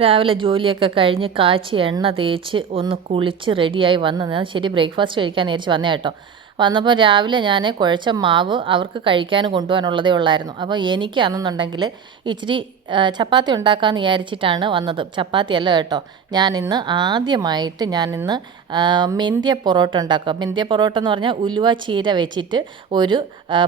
രാവിലെ ജോലിയൊക്കെ കഴിഞ്ഞ് കാച്ചി എണ്ണ തേച്ച് ഒന്ന് കുളിച്ച് റെഡിയായി വന്നത് ശരി ബ്രേക്ക്ഫാസ്റ്റ് കഴിക്കാൻ നേരിച്ച് വന്നേ കേട്ടോ. വന്നപ്പോൾ രാവിലെ ഞാൻ കുഴച്ച മാവ് അവർക്ക് കഴിക്കാൻ കൊണ്ടുപോകാനുള്ളതേ ഉള്ളായിരുന്നു. അപ്പോൾ എനിക്കാണെന്നുണ്ടെങ്കിൽ ഇച്ചിരി ചപ്പാത്തി ഉണ്ടാക്കാമെന്ന് വിചാരിച്ചിട്ടാണ് വന്നത്. ചപ്പാത്തി അല്ല കേട്ടോ. ഞാൻ ഇന്ന് ആദ്യമായിട്ട് ആ, മെന്തിയ പൊറോട്ട ഉണ്ടാക്കുക. മെന്തിയ പൊറോട്ട എന്ന് പറഞ്ഞാൽ ഉലുവ ചീര വെച്ചിട്ട് ഒരു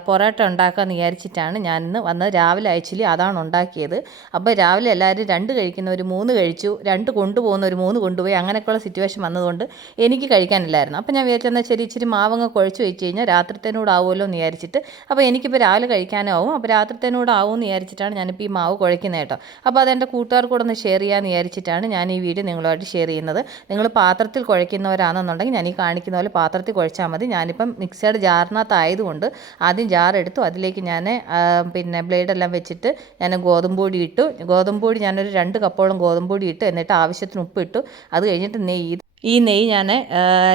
പൊറോട്ട ഉണ്ടാക്കാമെന്ന് വിചാരിച്ചിട്ടാണ് ഞാൻ ഇന്ന് വന്നത്. രാവിലെ ആക്ച്വലി അതാണ് ഉണ്ടാക്കിയത്. അപ്പോൾ രാവിലെ എല്ലാവരും രണ്ട് കഴിക്കുന്ന ഒരു മൂന്ന് കഴിച്ചു. രണ്ട് കൊണ്ടുപോകുന്ന ഒരു മൂന്ന് കൊണ്ടുപോയി. അങ്ങനെയൊക്കെയുള്ള സിറ്റുവേഷൻ വന്നതുകൊണ്ട് എനിക്ക് കഴിക്കാനില്ലായിരുന്നു. അപ്പോൾ ഞാൻ വിചാരിച്ചെന്നാൽ ശരി ഇച്ചിരി മാവങ്ങ് കുഴച്ച് വെച്ച് കഴിഞ്ഞാൽ രാത്രിത്തേനോടാവുമല്ലോ എന്ന് വിചാരിച്ചിട്ട്. അപ്പോൾ എനിക്കിപ്പോൾ രാവിലെ കഴിക്കാനാവും. അപ്പോൾ രാത്രിത്തേനോടാവും എന്ന് വിചാരിച്ചിട്ടാണ് ഞാനിപ്പോൾ ഈ മാവ് കുഴക്കുന്നത് കേട്ടോ. അപ്പോൾ അതെന്റെ കൂട്ടുകാർക്കൂടെ ഒന്ന് ഷെയർ ചെയ്യാമെന്ന് വിചാരിച്ചിട്ടാണ് ഞാൻ ഈ വീഡിയോ നിങ്ങളുമായിട്ട് ഷെയർ ചെയ്യുന്നത്. നിങ്ങൾ പാത്രത്തിൽ കുഴയ്ക്കുന്നവരാണെന്നുണ്ടെങ്കിൽ ഞാൻ ഈ കാണിക്കുന്ന പോലെ പാത്രത്തിൽ കുഴച്ചാൽ മതി. ഞാനിപ്പം മിക്സഡ് ജാറിനകത്തായതുകൊണ്ട് ആദ്യം ജാർ എടുത്തു. അതിലേക്ക് ഞാൻ പിന്നെ ബ്ലേഡെല്ലാം വെച്ചിട്ട് ഞാൻ ഗോതമ്പ് പൊടി ഇട്ടു. ഗോതമ്പ് പൊടി ഞാനൊരു രണ്ട് കപ്പോളം ഗോതമ്പ് പൊടി ഇട്ടു എന്നിട്ട് ആവശ്യത്തിന് ഉപ്പ് ഇട്ടു അത് കഴിഞ്ഞിട്ട് നെയ്യ് ഈ നെയ്യ് ഞാൻ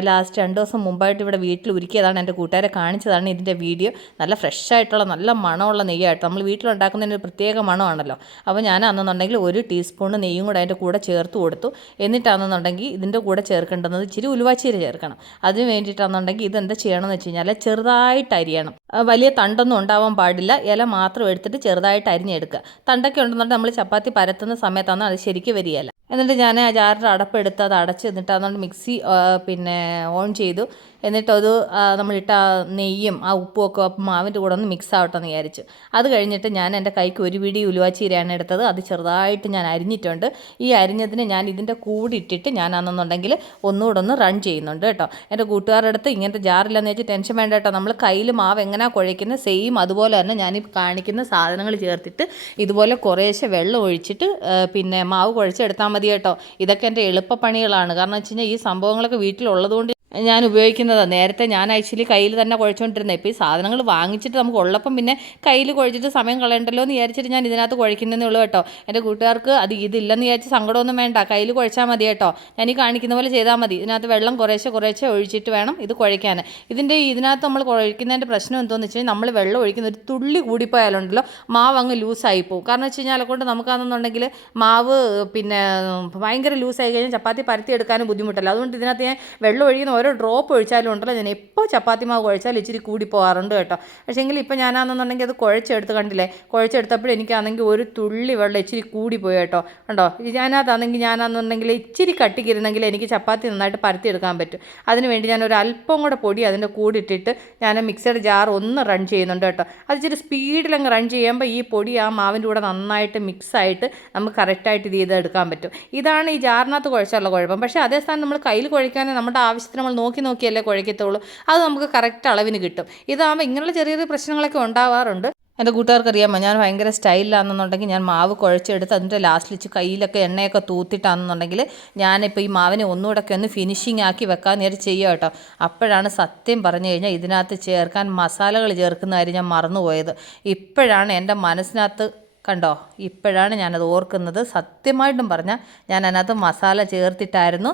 ലാസ്റ്റ് രണ്ട് ദിവസം മുമ്പായിട്ട് ഇവിടെ വീട്ടിൽ ഉരുക്കിയതാണ് എന്റെ കൂട്ടുകാരെ കാണിച്ചതാണ് ഇതിന്റെ വീഡിയോ. നല്ല ഫ്രഷ് ആയിട്ടുള്ള നല്ല മണമുള്ള നെയ്യായിട്ട് നമ്മൾ വീട്ടിലുണ്ടാക്കുന്നതിന് ഒരു പ്രത്യേക മണമാണല്ലോ. അപ്പോൾ ഞാൻ അന്നെന്നുണ്ടെങ്കിൽ ഒരു ടീസ്പൂൺ നെയ്യും കൂടെ അതിന്റെ കൂടെ ചേർത്ത് കൊടുത്തു. എന്നിട്ടാണെന്നുണ്ടെങ്കിൽ ഇതിന്റെ കൂടെ ചേർക്കേണ്ടത് ഇച്ചിരി ഉലുവാച്ചീര ചേർക്കണം. അതിന് വേണ്ടിയിട്ടാണെന്നുണ്ടെങ്കിൽ ഇതെന്താ ചെയ്യണമെന്ന് വെച്ച് കഴിഞ്ഞാൽ ചെറുതായിട്ട് അരിയണം. വലിയ തണ്ടൊന്നും ഉണ്ടാവാൻ പാടില്ല. ഇല മാത്രം എടുത്തിട്ട് ചെറുതായിട്ട് അരിഞ്ഞെടുക്കുക. തണ്ടൊക്കെ ഉണ്ടെന്നുണ്ടെങ്കിൽ നമ്മൾ ചപ്പാത്തി പരത്തുന്ന സമയത്താണ് അത് ശരിക്കും വരികയില്ല എന്നിട്ട് ഞാൻ ആ ജാറിന്റെ അടപ്പെടുത്ത് അത് അടച്ച് എന്നിട്ട് അതുകൊണ്ട് മിക്സി പിന്നെ ഓൺ ചെയ്തു. എന്നിട്ട് അത് നമ്മളിട്ട നെയ്യും ആ ഉപ്പും ഒക്കെ മാവിന്റെ കൂടെ ഒന്ന് മിക്സ് ആവട്ടെ എന്ന് വിചാരിച്ചു. അത് കഴിഞ്ഞിട്ട് ഞാൻ എന്റെ കൈക്ക് ഒരു പിടി ഉലുവാച്ചീരയാണ് എടുത്തത്. അത് ചെറുതായിട്ട് ഞാൻ അരിഞ്ഞിട്ടുണ്ട്. ഈ അരിഞ്ഞതിന് ഞാൻ ഇതിന്റെ കൂടി ഇട്ടിട്ട് ഞാനാണെന്നുണ്ടെങ്കിൽ ഒന്നുകൂടെ ഒന്ന് റൺ ചെയ്യുന്നുണ്ട് കേട്ടോ. എന്റെ കൂട്ടുകാരുടെ അടുത്ത് ഇങ്ങനത്തെ ജാറില്ലെന്ന് വെച്ച് ടെൻഷൻ വേണ്ട കേട്ടോ. നമ്മൾ കയ്യിൽ മാവ് എങ്ങനെയാണ് കുഴയ്ക്കുന്നത്? സെയിം അതുപോലെ തന്നെ ഞാൻ ഈ കാണിക്കുന്ന സാധനങ്ങൾ ചേർത്തിട്ട് ഇതുപോലെ കുറേശ്ശെ വെള്ളം ഒഴിച്ചിട്ട് പിന്നെ മാവ് കുഴച്ചെടുത്താൽ മതി കേട്ടോ. ഇതൊക്കെ എന്റെ എളുപ്പപ്പണികളാണ് കാരണം വെച്ച് കഴിഞ്ഞാൽ ഈ സംഭവങ്ങളൊക്കെ വീട്ടിലുള്ളതുകൊണ്ട് ഞാൻ ഉപയോഗിക്കുന്നത്. നേരത്തെ ഞാൻ ആക്ച്വലി കയ്യിൽ തന്നെ കുഴച്ചുകൊണ്ടിരുന്നത് ഇപ്പോൾ ഈ സാധനങ്ങൾ വാങ്ങിച്ചിട്ട് നമുക്ക് ഉള്ളപ്പം പിന്നെ കയ്യിൽ കുഴച്ചിട്ട് സമയം കളയണ്ടല്ലോ എന്ന് വിചാരിച്ചിട്ട് ഞാൻ ഇതിനകത്ത് കുഴക്കുന്നതേ ഉള്ളൂ കേട്ടോ. എന്റെ കൂട്ടുകാർക്ക് അത് ഇതില്ലെന്ന് വിചാരിച്ച് സങ്കടമൊന്നും വേണ്ട. കയ്യിൽ കുഴച്ചാൽ മതി കേട്ടോ. ഞാൻ ഈ കാണിക്കുന്ന പോലെ ചെയ്താൽ മതി. ഇതിനകത്ത് വെള്ളം കുറേശ്ശെ കുറേശ്ശെ ഒഴിച്ചിട്ട് വേണം ഇത് കുഴയ്ക്കാൻ. ഇതിന്റെ ഇതിനകത്ത് നമ്മൾ കുഴയ്ക്കുന്നതിന്റെ പ്രശ്നം എന്താണെന്ന് വെച്ച് കഴിഞ്ഞാൽ നമ്മൾ വെള്ളം ഒഴിക്കുന്ന ഒരു തുള്ളി കൂടിപ്പോയാലുണ്ടല്ലോ മാവ് അങ്ങ് ലൂസായി പോകും കാരണം വെച്ച് കഴിഞ്ഞാൽ കൊണ്ട് നമുക്കാണെന്നുണ്ടെങ്കിൽ മാവ് പിന്നെ ഭയങ്കര ലൂസായി കഴിഞ്ഞാൽ ചപ്പാത്തി പരത്തി എടുക്കാനും ബുദ്ധിമുട്ടല്ല. അതുകൊണ്ട് ഇതിനകത്ത് ഞാൻ വെള്ളം ഒഴിക്കുന്ന ഓരോ ഡ്രോപ്പ് ഒഴിച്ചാലും ഉണ്ടല്ലോ ഞാൻ എപ്പോൾ ചപ്പാത്തി മാവ് കുഴച്ചാലും ഇച്ചിരി കൂടി പോകാറുണ്ട് കേട്ടോ. പക്ഷേ എങ്കിൽ ഇപ്പോൾ ഞാനാണെന്നുണ്ടെങ്കിൽ അത് കുഴച്ചെടുത്ത് കണ്ടില്ലേ? കുഴച്ചെടുത്തപ്പോൾ എനിക്കാണെങ്കിൽ ഒരു തുള്ളി വെള്ളം ഇച്ചിരി കൂടി പോയി കേട്ടോ. ഉണ്ടോ ഇതിനകത്താണെങ്കിൽ ഞാനാണെന്നുണ്ടെങ്കിൽ ഇച്ചിരി കട്ടിക്കിരുന്നെങ്കിൽ എനിക്ക് ചപ്പാത്തി നന്നായിട്ട് പരത്തി എടുക്കാൻ പറ്റും. അതിന് വേണ്ടി ഞാൻ ഒരു അല്പം കൂടെ പൊടി അതിന്റെ കൂടി ഇട്ടിട്ട് ഞാൻ മിക്സഡ് ജാർ ഒന്ന് റൺ ചെയ്യുന്നുണ്ട് കേട്ടോ. അത് ഇച്ചിരി സ്പീഡിലങ്ങ് റൺ ചെയ്യുമ്പോൾ ഈ പൊടി ആ മാവിന്റെ കൂടെ നന്നായിട്ട് മിക്സായിട്ട് നമുക്ക് കറക്റ്റായിട്ട് ഇത് ചെയ്തെടുക്കാൻ പറ്റും. ഇതാണ് ഈ ജാറിനകത്ത് കുഴച്ചുള്ള കുഴപ്പം. പക്ഷേ അതേ സ്ഥാനം നമ്മൾ കയ്യിൽ കുഴിക്കാനേ നമ്മുടെ ആവശ്യത്തിന് നമ്മൾ നോക്കി നോക്കിയല്ലേ കുഴക്കത്തുള്ളൂ. അത് നമുക്ക് കറക്റ്റ് അളവിന് കിട്ടും. ഇതാകുമ്പോൾ ഇങ്ങനെയുള്ള ചെറിയ ചെറിയ പ്രശ്നങ്ങളൊക്കെ ഉണ്ടാവാറുണ്ട്. എന്റെ കൂട്ടുകാർക്കറിയാമോ? ഞാൻ ഭയങ്കര സ്റ്റൈലിലാണെന്നുണ്ടെങ്കിൽ ഞാൻ മാവ് കുഴച്ചെടുത്ത് അതിന്റെ ലാസ്റ്റിൽ വെച്ച് കയ്യിലൊക്കെ എണ്ണയൊക്കെ തൂത്തിട്ടാണെന്നുണ്ടെങ്കിൽ ഞാനിപ്പോൾ ഈ മാവിനെ ഒന്നുകൂടെ ഒക്കെ ഒന്ന് ഫിനിഷിങ് ആക്കി വെക്കാൻ നേരം ചെയ്യുക കേട്ടോ. അപ്പോഴാണ് സത്യം പറഞ്ഞു കഴിഞ്ഞാൽ ഇതിനകത്ത് ചേർക്കാൻ മസാലകൾ ചേർക്കുന്ന കാര്യം ഞാൻ മറന്നുപോയത്. ഇപ്പോഴാണ് എന്റെ മനസ്സിനകത്ത് കണ്ടോ? ഇപ്പോഴാണ് ഞാനത് ഓർക്കുന്നത്. സത്യമായിട്ടും പറഞ്ഞാൽ ഞാൻ അതിനകത്ത് മസാല ചേർത്തിട്ടായിരുന്നു.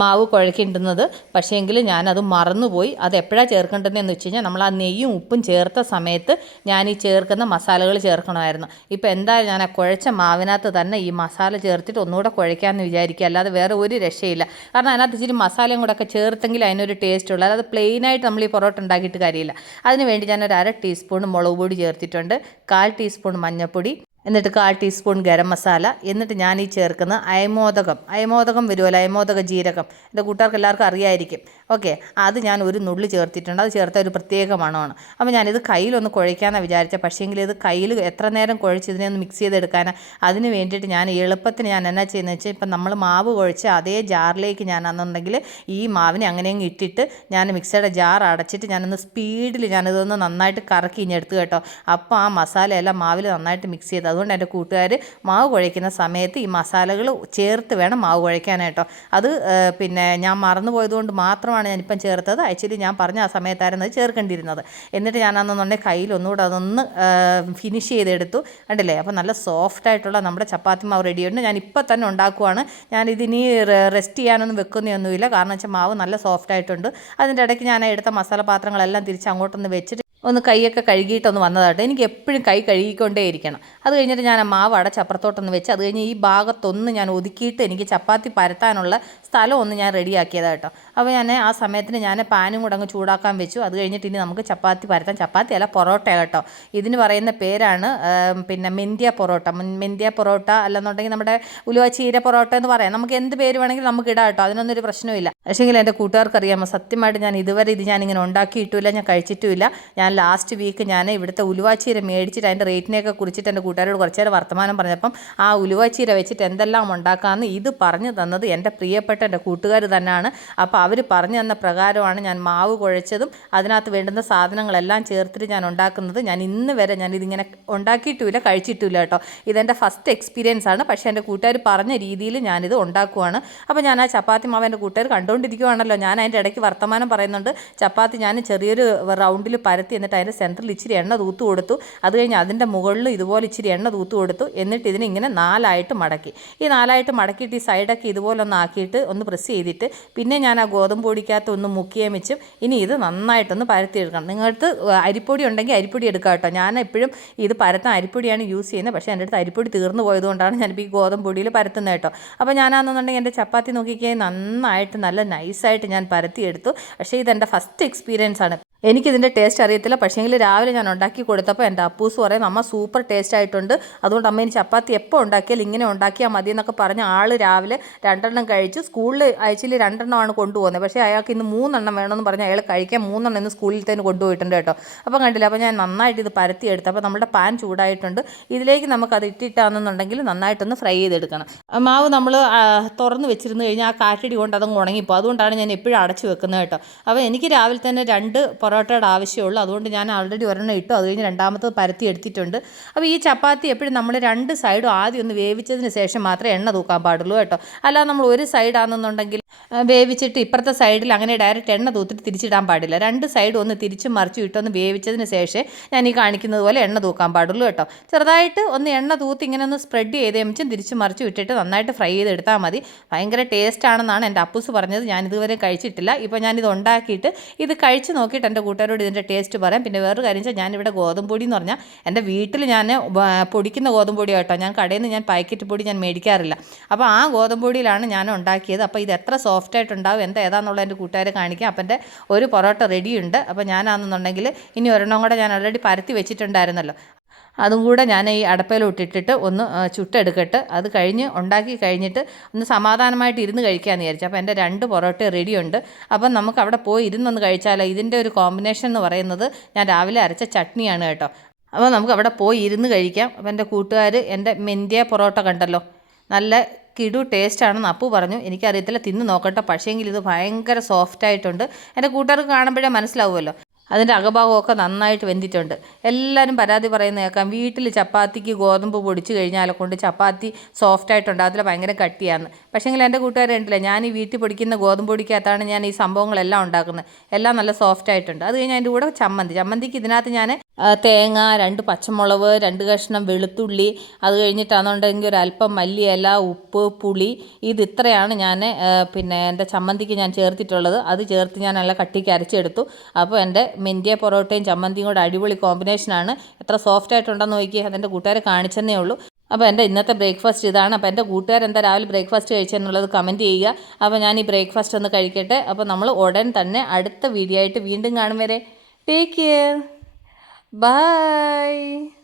മാവ് കുഴക്കേണ്ടുന്നത്. പക്ഷേങ്കിൽ ഞാനത് മറന്നുപോയി. അത് എപ്പോഴാണ് ചേർക്കേണ്ടതെന്ന് വെച്ച് കഴിഞ്ഞാൽ നമ്മൾ ആ നെയ്യും ഉപ്പും ചേർത്ത സമയത്ത് ഞാൻ ഈ ചേർക്കുന്ന മസാലകൾ ചേർക്കണമായിരുന്നു. ഇപ്പോൾ എന്തായാലും ഞാൻ ആ കുഴച്ച മാവിനകത്ത് തന്നെ ഈ മസാല ചേർത്തിട്ട് ഒന്നുകൂടെ കുഴയ്ക്കാമെന്ന് വിചാരിക്കുക അല്ലാതെ വേറെ ഒരു രക്ഷയില്ല. കാരണം അതിനകത്ത് ഇച്ചിരി മസാലയും കൂടെ ഒക്കെ ചേർത്തെങ്കിൽ അതിനൊരു ടേസ്റ്റ് ഉള്ളൂ. അല്ലാതെ പ്ലെയിനായിട്ട് നമ്മൾ ഈ പൊറോട്ട ഉണ്ടാക്കിയിട്ട് കാര്യമില്ല. അതിന് വേണ്ടി ഞാനൊരു അര ടീസ്പൂൺ മുളക് പൊടി ചേർത്തിട്ടുണ്ട്. കാൽ ടീസ്പൂൺ മഞ്ഞൾപ്പൊടി എന്നിട്ട് കാൽ ടീസ്പൂൺ ഗരം മസാല. എന്നിട്ട് ഞാൻ ഈ ചേർക്കുന്ന അയമോദകം. അയമോദകം വരുമല്ലോ അയമോദക ജീരകം. എന്റെ കൂട്ടുകാർക്ക് എല്ലാവർക്കും അറിയായിരിക്കും. ഓക്കെ അത് ഞാൻ ഒരു നുള്ളി ചേർത്തിട്ടുണ്ട്. അത് ചേർത്ത ഒരു പ്രത്യേക മണമാണ്. അപ്പോൾ ഞാനിത് കയ്യിലൊന്ന് കുഴയ്ക്കാമെന്നാണ് വിചാരിച്ചത്. പക്ഷേങ്കിൽ ഇത് കയ്യിൽ എത്ര നേരം കുഴച്ച് ഇതിനെ ഒന്ന് മിക്സ് ചെയ്തെടുക്കാൻ അതിന് വേണ്ടിയിട്ട് ഞാൻ എളുപ്പത്തിന് ഞാൻ എന്നാ ചെയ്യുന്നത് വെച്ചാൽ ഇപ്പം നമ്മൾ മാവ് കുഴച്ച് അതേ ജാറിലേക്ക് ഞാൻ അന്നുണ്ടെങ്കിൽ ഈ മാവിനെ അങ്ങനെയും ഇട്ടിട്ട് ഞാൻ മിക്സിയുടെ ജാർ അടച്ചിട്ട് ഞാനൊന്ന് സ്പീഡിൽ ഞാനിതൊന്ന് നന്നായിട്ട് കറക്കി ഇഞ്ഞെടുത്ത് കേട്ടോ. അപ്പോൾ ആ മസാല എല്ലാം മാവിൽ നന്നായിട്ട് മിക്സ് ചെയ്ത് അതുകൊണ്ട് എന്റെ കൂട്ടുകാർ മാവ് കുഴയ്ക്കുന്ന സമയത്ത് ഈ മസാലകൾ ചേർത്ത് വേണം മാവ് കുഴയ്ക്കാനായിട്ടോ. അത് പിന്നെ ഞാൻ മറന്നു പോയതുകൊണ്ട് മാത്രമാണ് ഞാനിപ്പം ചേർത്തത്. ആക്ച്വലി ഞാൻ പറഞ്ഞ ആ സമയത്തായിരുന്നു അത് ചേർക്കേണ്ടിയിരുന്നത്. എന്നിട്ട് ഞാൻ അന്നൊന്നുണ്ടെങ്കിൽ കയ്യിൽ ഒന്നുകൂടെ അതൊന്ന് ഫിനിഷ് ചെയ്തെടുത്തു. കണ്ടില്ലേ? അപ്പോൾ നല്ല സോഫ്റ്റ് ആയിട്ടുള്ള നമ്മുടെ ചപ്പാത്തി മാവ് റെഡിയുണ്ട് ഞാൻ ഇപ്പം തന്നെ ഉണ്ടാക്കുവാണ്. ഞാൻ ഇതിനി റെസ്റ്റ് ചെയ്യാനൊന്നും വെക്കുന്നൊന്നുമില്ല. കാരണം വെച്ചാൽ മാവ് നല്ല സോഫ്റ്റ് ആയിട്ടുണ്ട്. അതിന്റെ ഇടയ്ക്ക് ഞാൻ എടുത്ത മസാല പാത്രങ്ങളെല്ലാം തിരിച്ച് അങ്ങോട്ടൊന്ന് വെച്ചിട്ട് ഒന്ന് കൈയൊക്കെ കഴുകിയിട്ടൊന്ന് വന്നതാട്ടെ. എനിക്ക് എപ്പോഴും കൈ കഴുകിക്കൊണ്ടേ ഇരിക്കണം. അത് കഴിഞ്ഞിട്ട് ഞാൻ ആ മാവ് അടച്ചപ്പുറത്തോട്ടൊന്ന് വെച്ച് അത് കഴിഞ്ഞ് ഈ ഭാഗത്തൊന്ന് ഞാൻ ഒതുക്കിയിട്ട് എനിക്ക് ചപ്പാത്തി പരത്താനുള്ള സ്ഥലം ഒന്ന് ഞാൻ റെഡിയാക്കിയതാട്ടോ അപ്പോൾ ഞാൻ ആ സമയത്തിന് ഞാൻ പാനും കൂടെ അങ്ങ് ചൂടാക്കാൻ വെച്ചു. അത് കഴിഞ്ഞിട്ട് ഇനി നമുക്ക് ചപ്പാത്തി പരത്താം. ചപ്പാത്തി അല്ല പൊറോട്ട കേട്ടോ. ഇതിന് പറയുന്ന പേരാണ് പിന്നെ മെന്തിയ പൊറോട്ട. മെന്തിയ പൊറോട്ട അല്ലെന്നുണ്ടെങ്കിൽ നമ്മുടെ ഉലുവ ചീര പൊറോട്ട എന്ന് പറയാം. നമുക്ക് എന്ത് പേര് വേണമെങ്കിലും നമുക്ക് ഇടാം കേട്ടോ. അതിനൊന്നും ഒരു പ്രശ്നമില്ല പക്ഷേങ്കിൽ എന്റെ കൂട്ടുകാർക്ക് അറിയാമോ സത്യമായിട്ട് ഞാൻ ഇതുവരെ ഇത് ഞാൻ ഇങ്ങനെ ഉണ്ടാക്കിയിട്ടില്ല ഞാൻ കഴിച്ചിട്ടുമില്ല. ഞാൻ ലാസ്റ്റ് വീക്ക് ഞാൻ ഇവിടുത്തെ ചീര മേടിച്ചിട്ട് അതിന്റെ റേറ്റിനെയൊക്കെ കുറിച്ചിട്ട് എന്റെ കൂട്ടുകാരോട് കുറച്ച് നേരം വർത്തമാനം പറഞ്ഞപ്പം ആ ഉലുവ ചീര വെച്ചിട്ട് എന്തെല്ലാം ഉണ്ടാക്കാമെന്ന് ഇത് പറഞ്ഞു തന്നത് എന്റെ പ്രിയപ്പെട്ട എന്റെ കൂട്ടുകാർ തന്നെയാണ്. അപ്പോൾ അവർ പറഞ്ഞു തന്ന പ്രകാരമാണ് ഞാൻ മാവ് കുഴച്ചതും അതിനകത്ത് വേണ്ടുന്ന സാധനങ്ങളെല്ലാം ചേർത്തിട്ട് ഞാൻ ഉണ്ടാക്കുന്നത്. ഞാൻ ഇന്ന് വരെ ഞാൻ ഇതിങ്ങനെ ഉണ്ടാക്കിയിട്ടുമില്ല കഴിച്ചിട്ടുമില്ല കേട്ടോ. ഇതെന്റെ ഫസ്റ്റ് എക്സ്പീരിയൻസ് ആണ്. പക്ഷേ എന്റെ കൂട്ടുകാർ പറഞ്ഞ രീതിയിൽ ഞാനിത് ഉണ്ടാക്കുവാണ്. അപ്പോൾ ഞാൻ ആ ചപ്പാത്തി മാവ് എന്റെ കൂട്ടുകാർ കണ്ടുകൊണ്ടിരിക്കുവാണല്ലോ. ഞാൻ അതിന്റെ ഇടയ്ക്ക് വർത്തമാനം പറയുന്നുണ്ട്. ചപ്പാത്തി ഞാൻ ചെറിയൊരു റൗണ്ടിൽ പരത്തി എന്നിട്ട് അതിന്റെ സെന്ററിൽ ഇച്ചിരി എണ്ണ തൂത്ത് കൊടുത്തു. അത് കഴിഞ്ഞ് അതിന്റെ മുകളിൽ ഇതുപോലെ ഇച്ചിരി എണ്ണ തൂത്ത് കൊടുത്തു. എന്നിട്ട് ഇതിനെ ഇങ്ങനെ നാലായിട്ട് മടക്കി. ഈ നാലായിട്ട് മടക്കിയിട്ട് ഈ സൈഡൊക്കെ ഇതുപോലെ ഒന്ന് ആക്കിയിട്ട് ഒന്ന് പ്രസ് ചെയ്തിട്ട് പിന്നെ ഞാൻ ആ ഗോതമ്പ് പൊടിക്കകത്ത് ഒന്ന് മുക്കിയേ വെച്ചും ഇനി ഇത് നന്നായിട്ടൊന്ന് പരത്തിയെടുക്കണം. നിങ്ങൾക്ക് അരിപ്പൊടി ഉണ്ടെങ്കിൽ അരിപ്പൊടി എടുക്കാം കേട്ടോ. ഞാൻ എപ്പോഴും ഇത് പരത്താൻ അരിപ്പൊടിയാണ് യൂസ് ചെയ്യുന്നത്. പക്ഷേ എന്റെ അടുത്ത് അരിപ്പൊടി തീർന്നു പോയതുകൊണ്ടാണ് ഞാനിപ്പോൾ ഈ ഗോതമ്പ് പൊടിയിൽ പരത്തുന്നത് കേട്ടോ. അപ്പോൾ ഞാനാണെന്നുണ്ടെങ്കിൽ എന്റെ ചപ്പാത്തി നോക്കിക്കഴിഞ്ഞാൽ നന്നായിട്ട് നല്ല നൈസായിട്ട് ഞാൻ പരത്തിയെടുത്തു. പക്ഷേ ഇതെന്റെ ഫസ്റ്റ് എക്സ്പീരിയൻസ് ആണ് എനിക്കിതിന്റെ ടേസ്റ്റ് അറിയത്തില്ല. പക്ഷേങ്കിൽ രാവിലെ ഞാൻ ഉണ്ടാക്കി കൊടുത്തപ്പോൾ എന്റെ അപ്പൂസ് പറയും അമ്മ സൂപ്പർ ടേസ്റ്റ് ആയിട്ടുണ്ട്. അതുകൊണ്ട് അമ്മ ഇനി ചപ്പാത്തി എപ്പോൾ ഉണ്ടാക്കിയാൽ ഇങ്ങനെ ഉണ്ടാക്കിയാൽ മതി എന്നൊക്കെ പറഞ്ഞ് ആൾ രാവിലെ രണ്ടെണ്ണം കഴിച്ച് സ്കൂളിൽ ആഴ്ചയിൽ രണ്ടെണ്ണമാണ് കൊണ്ടുപോകുന്നത്. പക്ഷേ അയാൾക്ക് ഇന്ന് മൂന്നെണ്ണം വേണമെന്ന് പറഞ്ഞ് അയാൾ കഴിക്കാൻ മൂന്നെണ്ണം ഇന്ന് സ്കൂളിൽ തന്നെ കൊണ്ടുപോയിട്ടുണ്ട് കേട്ടോ. അപ്പോൾ കണ്ടില്ല അപ്പോൾ ഞാൻ നന്നായിട്ട് ഇത് പരത്തി എടുത്തു അപ്പോൾ നമ്മുടെ പാൻ ചൂടായിട്ടുണ്ട്. ഇതിലേക്ക് നമുക്കത് ഇട്ടിട്ടാണെന്നുണ്ടെങ്കിൽ നന്നായിട്ടൊന്ന് ഫ്രൈ ചെയ്തെടുക്കണം. മാവ് നമ്മൾ തുറന്ന് വെച്ചിരുന്നു കഴിഞ്ഞാൽ ആ കാറ്റടി കൊണ്ട് അതങ്ങ് ഉണങ്ങിപ്പോൾ അതുകൊണ്ടാണ് ഞാൻ എപ്പോഴും അടച്ചു വെക്കുന്നത് കേട്ടോ. അപ്പോൾ എനിക്ക് രാവിലെ തന്നെ രണ്ട് പൊറോട്ടയുടെ ആവശ്യമുള്ളൂ. അതുകൊണ്ട് ഞാൻ ഓൾറെഡി ഒരെണ്ണം ഇട്ടു. അത് കഴിഞ്ഞ് രണ്ടാമത്തത് പരത്തി എടുത്തിട്ടുണ്ട്. അപ്പോൾ ഈ ചപ്പാത്തി എപ്പോഴും നമ്മൾ രണ്ട് സൈഡും ആദ്യം ഒന്ന് വേവിച്ചതിന് ശേഷം മാത്രമേ എണ്ണ തൂക്കാൻ പാടുള്ളൂ കേട്ടോ. അല്ലാതെ നമ്മൾ ഒരു സൈഡാണെന്നുണ്ടെങ്കിൽ വേവിച്ചിട്ട് ഇപ്പുറത്തെ സൈഡിൽ അങ്ങനെ ഡയറക്റ്റ് എണ്ണ തൂത്തിട്ട് തിരിച്ചിടാൻ പാടില്ല. രണ്ട് സൈഡും ഒന്ന് തിരിച്ചും മറിച്ചു ഇട്ടൊന്ന് വേവിച്ചതിന് ശേഷം ഞാൻ ഈ കാണിക്കുന്നത് പോലെ എണ്ണ തൂക്കാൻ പാടുള്ളൂ കേട്ടോ. ചെറുതായിട്ട് ഒന്ന് എണ്ണ തൂത്ത് ഇങ്ങനെ ഒന്ന് സ്പ്രെഡ് ചെയ്ത് എമിച്ചും തിരിച്ചും മറിച്ചു ഇട്ടിട്ട് നന്നായിട്ട് ഫ്രൈ ചെയ്തെടുത്താൽ മതി. ഭയങ്കര ടേസ്റ്റ് ആണെന്നാണ് എന്റെ അപ്പൂസ് പറഞ്ഞത്. ഞാൻ ഇതുവരെ കഴിച്ചിട്ടില്ല. ഇപ്പോൾ ഞാനിത് ഉണ്ടാക്കിയിട്ട് ഇത് കഴിച്ച് നോക്കിയിട്ട് എന്റെ കൂട്ടുകാരോട് ഇതിന്റെ ടേസ്റ്റ് പറയാം. പിന്നെ വേറൊരു കാര്യം വെച്ചാൽ ഞാനിവിടെ ഗോതമ്പ് പൊടി എന്ന് പറഞ്ഞാൽ എന്റെ വീട്ടിൽ ഞാൻ പൊടിക്കുന്ന ഗോതമ്പ് പൊടി കേട്ടോ. ഞാൻ കടയിൽ നിന്ന് ഞാൻ പാക്കറ്റ് പൊടി ഞാൻ മേടിക്കാറില്ല. അപ്പോൾ ആ ഗോതമ്പ് പൊടിയിലാണ് ഞാൻ ഉണ്ടാക്കിയത്. അപ്പോൾ ഇത് എത്ര സോഫ്റ്റ് ആയിട്ടുണ്ടാവും. എന്താ ഏതാണെന്നുള്ള എന്റെ കൂട്ടുകാരെ കാണിക്കാം. അപ്പം എന്റെ ഒരു പൊറോട്ട റെഡിയുണ്ട് അപ്പോൾ ഞാനാണെന്നുണ്ടെങ്കിൽ ഇനി ഒരെണ്ണം കൂടെ ഞാൻ ഓൾറെഡി പരത്തി വെച്ചിട്ടുണ്ടായിരുന്നല്ലോ. അതും കൂടെ ഞാൻ ഈ അടപ്പയിലോട്ടിട്ടിട്ട് ഒന്ന് ചുട്ടെടുക്കട്ട്. അത് കഴിഞ്ഞ് ഉണ്ടാക്കി കഴിഞ്ഞിട്ട് ഒന്ന് സമാധാനമായിട്ട് ഇരുന്ന് കഴിക്കാമെന്ന് വിചാരിച്ചു. അപ്പോൾ എന്റെ രണ്ട് പൊറോട്ട റെഡിയുണ്ട് അപ്പം നമുക്ക് അവിടെ പോയി ഇരുന്നൊന്ന് കഴിച്ചാലോ? ഇതിന്റെ ഒരു കോമ്പിനേഷൻ എന്ന് പറയുന്നത് ഞാൻ രാവിലെ അരച്ച ചട്നിയാണ് കേട്ടോ. അപ്പോൾ നമുക്ക് അവിടെ പോയി ഇരുന്ന് കഴിക്കാം. അപ്പോൾ എന്റെ കൂട്ടുകാർ എന്റെ മെന്തിയ പൊറോട്ട കണ്ടല്ലോ? നല്ല കിടു ടേസ്റ്റ് ആണെന്ന് അപ്പു പറഞ്ഞു. എനിക്കറിയത്തില്ല തിന്ന് നോക്കട്ടെ. പക്ഷേങ്കിൽ ഇത് ഭയങ്കര സോഫ്റ്റ് ആയിട്ടുണ്ട്. എന്റെ കൂട്ടുകാർക്ക് കാണുമ്പോഴേ മനസ്സിലാവുമല്ലോ. അതിന്റെ അകഭാഗമൊക്കെ നന്നായിട്ട് വെന്തിട്ടുണ്ട്. എല്ലാവരും പരാതി പറയുന്ന കേൾക്കാം. വീട്ടിൽ ചപ്പാത്തിക്ക് ഗോതമ്പ് പൊടിച്ച് കഴിഞ്ഞാൽ കൊണ്ട് ചപ്പാത്തി സോഫ്റ്റ് അതിൽ ഭയങ്കര കട്ടിയാണ്. പക്ഷേങ്കിൽ എന്റെ കൂട്ടുകാരെ ഉണ്ടല്ലേ ഞാൻ ഈ വീട്ടിൽ പൊടിക്കുന്ന ഗോതമ്പ് പൊടിക്കകത്താണ് ഞാൻ ഈ സംഭവങ്ങളെല്ലാം ഉണ്ടാക്കുന്നത്. എല്ലാം നല്ല സോഫ്റ്റ് ആയിട്ടുണ്ട്. അത് കഴിഞ്ഞ് അതിന്റെ കൂടെ ചമ്മന്തി. ചമ്മന്തിക്ക് ഇതിനകത്ത് ഞാൻ തേങ്ങ രണ്ട് പച്ചമുളക് രണ്ട് കഷ്ണം വെളുത്തുള്ളി അത് കഴിഞ്ഞിട്ടാണെന്നുണ്ടെങ്കിൽ അല്പം മല്ലിയില ഉപ്പ് പുളി. ഇത് ഇത്രയാണ് ഞാൻ പിന്നെ എന്റെ ചമ്മന്തിക്ക് ഞാൻ ചേർത്തിട്ടുള്ളത്. അത് ചേർത്ത് ഞാൻ നല്ല കട്ടിക്ക് അരച്ചെടുത്തു. അപ്പോൾ എന്റെ മെന്തിയ പൊറോട്ടയും ചമ്മന്തിയും കൂടെ അടിപൊളി കോമ്പിനേഷനാണ്. എത്ര സോഫ്റ്റ് ആയിട്ടുണ്ടെന്ന് നോക്കി അതെന്റെ കൂട്ടുകാരെ കാണിച്ചെന്നേ ഉള്ളൂ. അപ്പോൾ എന്റെ ഇന്നത്തെ ബ്രേക്ക്ഫാസ്റ്റ് ഇതാണ്. അപ്പോൾ എന്റെ കൂട്ടുകാർ എന്താ രാവിലെ ബ്രേക്ക്ഫാസ്റ്റ് കഴിച്ചെന്നുള്ളത് കമന്റ് ചെയ്യുക. അപ്പോൾ ഞാൻ ഈ ബ്രേക്ക്ഫാസ്റ്റ് ഒന്ന് കഴിക്കട്ടെ. അപ്പോൾ നമ്മൾ ഉടൻ തന്നെ അടുത്ത വീഡിയോ ആയിട്ട് വീണ്ടും കാണും വരെ. Take care. Bye.